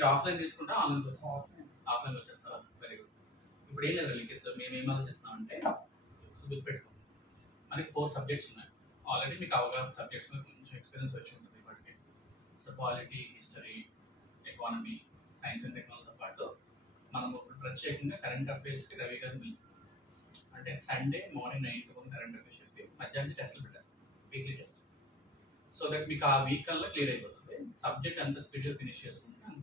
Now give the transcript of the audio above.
మీరు ఆఫ్లైన్ తీసుకుంటా online offline వచ్చేస్తారా? Very good. ఇప్పుడు ఏం లేదు లిఖిత్, మేము ఏం ఆలోచిస్తున్నాం అంటే గుర్తుపెట్టుకోండి, మనకి 4 సబ్జెక్ట్స్ ఉన్నాయి. ఆల్రెడీ మీకు అవగాహన సబ్జెక్ట్స్ మీద కొంచెం ఎక్స్పీరియన్స్ వచ్చి ఉంటుంది ఇప్పటికే. So polity, history, economy, science and టెక్నాలజీతో పాటు మనము ప్రత్యేకంగా కరెంట్ అఫైర్స్కి రవి గారిని పిలుస్తాం. అంటే Sunday morning 9 to 1 current affairs చెప్పి మధ్యాహ్నం టెస్ట్లు పెట్టేస్తాం, వీక్లీ టెస్ట్. సో దట్ మీకు ఆ వీక్ కల్లా క్లియర్ అయిపోతుంది. సబ్జెక్ట్ అంత స్పీడ్గా ఫినిష్ చేసుకుంటే అంత